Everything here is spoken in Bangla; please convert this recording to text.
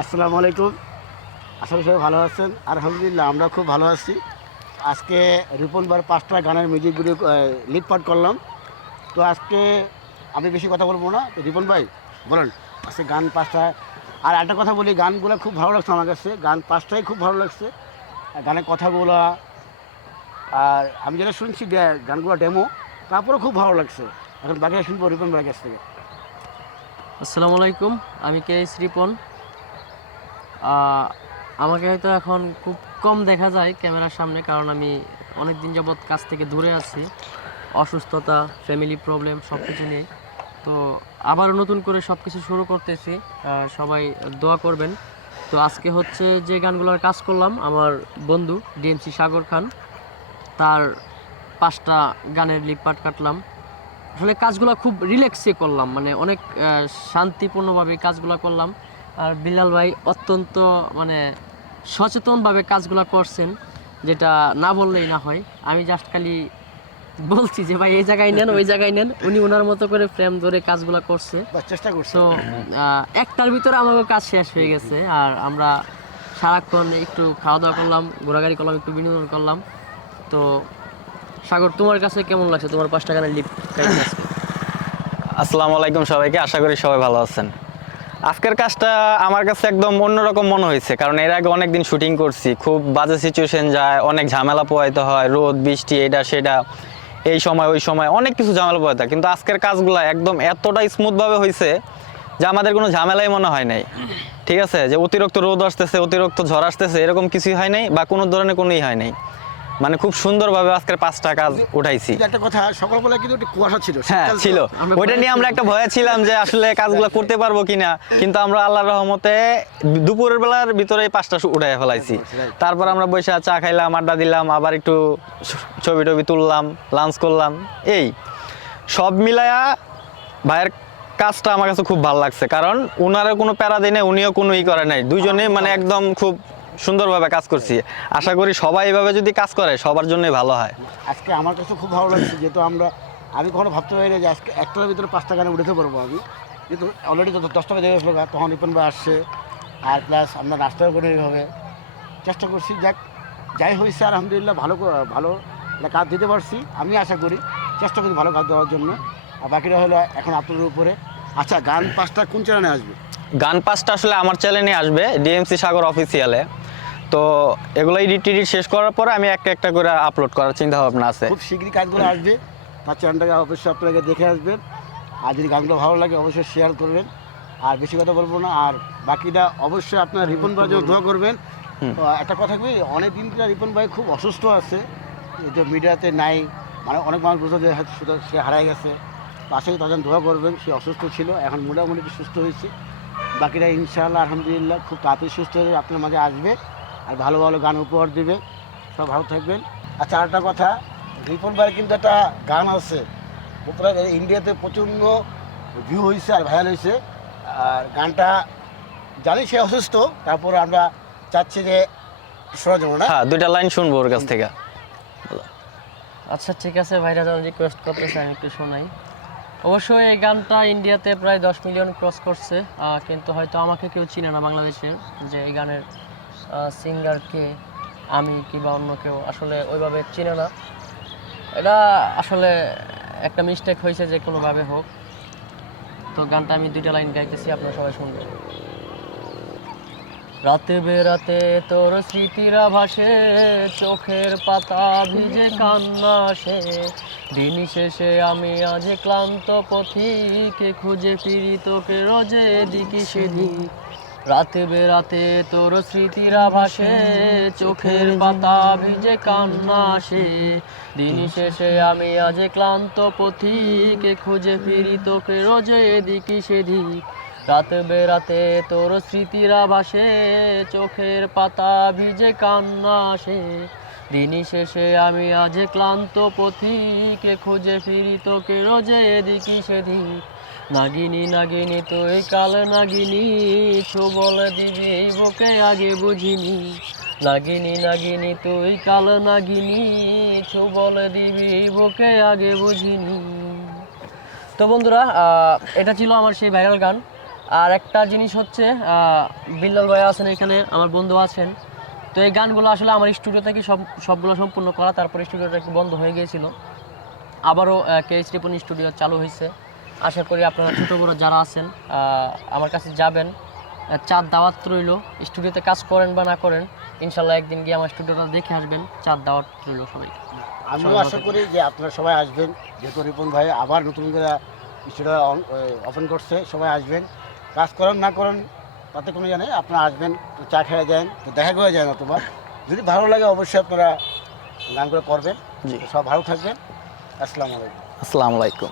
আসসালামু আলাইকুম। আশা করি সবাই ভালো আছেন। আলহামদুলিল্লাহ আমরা খুব ভালো আছি। আজকে রিপন ভাইয়ের ৫টা গানের মিউজিক ভিডিও লিড পাঠ করলাম। তো আজকে আমি বেশি কথা বলবো না। তো রিপন ভাই বলেন, আজকে গান ৫টা। আর একটা কথা বলি, গানগুলো খুব ভালো লাগছে আমার কাছে। গান ৫টাই খুব ভালো লাগছে। আর গানের কথাগুলো আর আমি যেটা শুনছি গানগুলো ডেমো, তারপরেও খুব ভালো লাগছে। এখন বাকিটা শুনবো রিপন ভাইয়ের কাছ থেকে। আসসালামু আলাইকুম, আমি রিপন। আহ, আমাকে হয়তো এখন খুব কম দেখা যায় ক্যামেরার সামনে, কারণ আমি অনেক দিন যাবৎ কাছ থেকে দূরে আছি। অসুস্থতা, ফ্যামিলি প্রবলেম সব কিছু নিয়ে। তো আবারও নতুন করে সব কিছু শুরু করতেছি। সবাই দোয়া করবেন। তো আজকে হচ্ছে যে গানগুলোর কাজ করলাম, আমার বন্ধু ডিএমসি সাগর খান, তার 5টা গানের লিপ পার্ট কাটলাম। আসলে কাজগুলো খুব রিল্যাক্সে করলাম, মানে অনেক শান্তিপূর্ণভাবে কাজগুলো করলাম। আর বিল্লাল ভাই অত্যন্ত মানে সচেতনভাবে কাজগুলো করছেন, যেটা না বললেই না হয়। আমি জাস্ট খালি বলছি যে ভাই এই জায়গায় নেন, ওই জায়গায় নেন, উনি ওনার মতো করে ফ্রেম ধরে কাজগুলো করছে। চেষ্টা করছি। তো একটার ভিতরে আমাদের কাজ শেষ হয়ে গেছে। আর আমরা সারাক্ষণ একটু খাওয়া দাওয়া করলাম, ঘোরাঘুরি করলাম, একটু বিনোদন করলাম। তো সাগর, তোমার কাছে কেমন লাগছে তোমার 5টা গানের লিপ কাইট আজকে? আসসালামু আলাইকুম সবাইকে, আশা করি সবাই ভালো আছেন। আজকের কাজটা আমার কাছে একদম অন্যরকম মনে হয়েছে, কারণ এর আগে অনেক দিন শুটিং করছি, খুব বাজে সিচুয়েশন যায়, অনেক ঝামেলা পোহাইতে হয়, রোদ বৃষ্টি এটা সেটা, এই সময় ওই সময় অনেক কিছু ঝামেলা পোহাইতে হয়। কিন্তু আজকের কাজগুলো একদম এতটা স্মুথভাবে হয়েছে যে আমাদের কোনো ঝামেলাই মনে হয় নাই। ঠিক আছে, যে অতিরিক্ত রোদ আসতেছে, অতিরিক্ত ঝড় আসতেছে, এরকম কিছুই হয় নাই, বা কোনো ধরনের কোনোই হয় নাই। মানে খুব সুন্দরভাবে আজকের 5টা কাজ উঠাইছি। একটা কথা, সকালবেলা কিন্তু একটু কুয়াশা ছিল, হ্যাঁ শীতকাল ছিল, আমরা ওইটা নিয়ে আমরা একটা ভয়ে ছিলাম যে আসলে কাজগুলো করতে পারবো কিনা, কিন্তু আমরা আল্লাহর রহমতে দুপুরের বেলার ভিতরে 5টা উঠাই ফেলাইছি। তারপর আমরা বসে চা খাইলাম, আড্ডা দিলাম, আবার একটু ছবি টবি তুললাম, লাঞ্চ করলাম। এই সব মিলায়া ভাইয়ের কাজটা আমার কাছে খুব ভালো লাগছে, কারণ উনারও কোনো প্যারা দেয় নাই, উনিও কোনো করে নাই, দুইজনে মানে একদম খুব সুন্দরভাবে কাজ করছি। আশা করি সবাই এভাবে যদি কাজ করে সবার জন্যই ভালো হয়। আজকে আমার কাছে খুব ভালো লাগছে, যেহেতু আমি কখনো ভাবতে পারি না যে আজকে একটার ভিতরে 5টা গানে উঠতে পারবো আমি। কিন্তু অলরেডি তো 10টা বেজে গেছিলো, তখন রিপন ভাই আসছে, আর প্লাস আমরা নাস্তাও করে এইভাবে চেষ্টা করছি। যাই হয়েছে আলহামদুলিল্লাহ, ভালো কাজ দিতে পারছি। আমি আশা করি চেষ্টা করি ভালো কাজ দেওয়ার জন্য। আর বাকিটা হলো এখন আপনাদের উপরে। আচ্ছা, গান 5টা কোন চ্যানেলে আসবে? গান 5টা আসলে আমার চ্যানেলে আসবে, ডিএমসি সাগর অফিসিয়ালে। তো এগুলো এডিট শেষ করার পরে আমি একটা একটা করে আপলোড করার চিন্তা ভাবনা আছে। খুব শীঘ্রই কাজগুলো আসবে, তার চ্যানেলটাকে অবশ্যই আপনাকে দেখে আসবেন। আর যদি গানগুলো ভালো লাগে অবশ্যই শেয়ার করবেন। আর বেশি কথা বলবো না, আর বাকিটা অবশ্যই আপনার রিপন ভাই জন্য দোয়া করবেন। তো একটা কথা কি, অনেক দিন ধরে রিপন ভাই খুব অসুস্থ আছে, যে মিডিয়াতে নাই, মানে অনেক মানুষ বুঝতে যে সে হারাই গেছে। তো আশা করি তাদের দোয়া করবেন। সে অসুস্থ ছিল, এখন মোটামুটি সুস্থ হয়েছে। বাকিটা ইনশাআল্লাহ আলহামদুলিল্লাহ খুব তাড়াতাড়ি সুস্থ হয়ে আপনার মাঝে আসবে, আর ভালো ভালো গান উপহার দেবে। সব ভালো থাকবেন। আচ্ছা, আরেকটা কথা, রিপন ভাইয়ের কিন্তু একটা গান আছে, ইন্ডিয়াতে প্রচণ্ড ভিউ হয়েছে আর ভাইরাল হয়েছে। আর গানটা জানি সে অসুস্থ, তারপরে আমরা চাচ্ছি যে শোনা যাবো না। হ্যাঁ, 2টা লাইন শুনবো ওর কাছ থেকে। আচ্ছা ঠিক আছে, ভাইরা যখন রিকোয়েস্ট করতেছে আমি একটু শোনাই। অবশ্যই এই গানটা ইন্ডিয়াতে প্রায় 10 মিলিয়ন ক্রস করছে, কিন্তু হয়তো আমাকে কেউ চিনে না বাংলাদেশের, যে এই গানের সিঙ্গার কে, আমি কিংবা অন্য কেউ আসলে ওইভাবে চিনে না। এটা আসলে একটা মিস্টেক হয়েছে যে কোনোভাবে হোক। তো গানটা আমি 2টা লাইন গাইতেছি, আপনারা সবাই শুনবেন। রাতে বেরাতে তোর স্মৃতিরা ভাসে, চোখের পাতা ভিজে কান্না আসে, দিন শেষে আমি আজ ক্লান্ত পথিকে খুঁজে ফিরি তোকে রোজে এদিকে সেদিক। রাতে বেরাতে তোর স্মৃতিরা ভাসে, চোখের পাতা ভিজে কান্না আসে, দিন শেষে আমি আজ ক্লান্ত পথিকে খুঁজে ফিরি তোকে রোজে এদিকে সেদিক। রাতে বেরাতে তোর স্মৃতিরা ভাসে, চোখের পাতা ভিজে কান্না আসে, দিন শেষে আমি আজ ক্লান্ত পথিকে খুঁজে ফিরি তোকে রোজে এদিকে সেদিক। নাগিনী নাগিনী তুই কাল নাগিনী, ছো বলে দিবি এই বুকে আগে বুঝিনি। নাগিনী নাগিনী তুই কাল নাগিনী, ছো বলে দিবি এই বুকে আগে বুঝিনি। তো বন্ধুরা, এটা ছিল আমার সেই ভাইরাল গান। আর একটা জিনিস হচ্ছে বিল্লাল ভাই আছেন এখানে, আমার বন্ধু আছেন। তো এই গানগুলো আসলে আমার স্টুডিও থেকে সবগুলো সম্পূর্ণ করা, তারপরে স্টুডিওটা একটু বন্ধ হয়ে গিয়েছিল, আবারও কেএইচ রিপন স্টুডিও চালু হয়েছে। আশা করি আপনারা ছোটো বড়ো যারা আছেন আমার কাছে যাবেন, চাঁদ দাওয়াত রইল। স্টুডিওতে কাজ করেন বা না করেন, ইনশাল্লাহ একদিন গিয়ে আমার স্টুডিওটা দেখে আসবেন। চাঁদ দাওয়াত রইল সবাই। আমিও আশা করি যে আপনারা সবাই আসবেন, যেহেতু রিপন ভাই আবার নতুন করে স্টুডিও ওপেন করছে, সবাই আসবেন। কাজ করেন না করেন তাতে কোনো জানে, আপনারা আসবেন, তো চা খেয়ে যান, তো দেখা করে যায় না তোমার। যদি ভালো লাগে অবশ্যই আপনারা গানগুলো করবেন। জি, সব ভালো থাকবেন। আসসালামু আলাইকুম। আসসালামু আলাইকুম।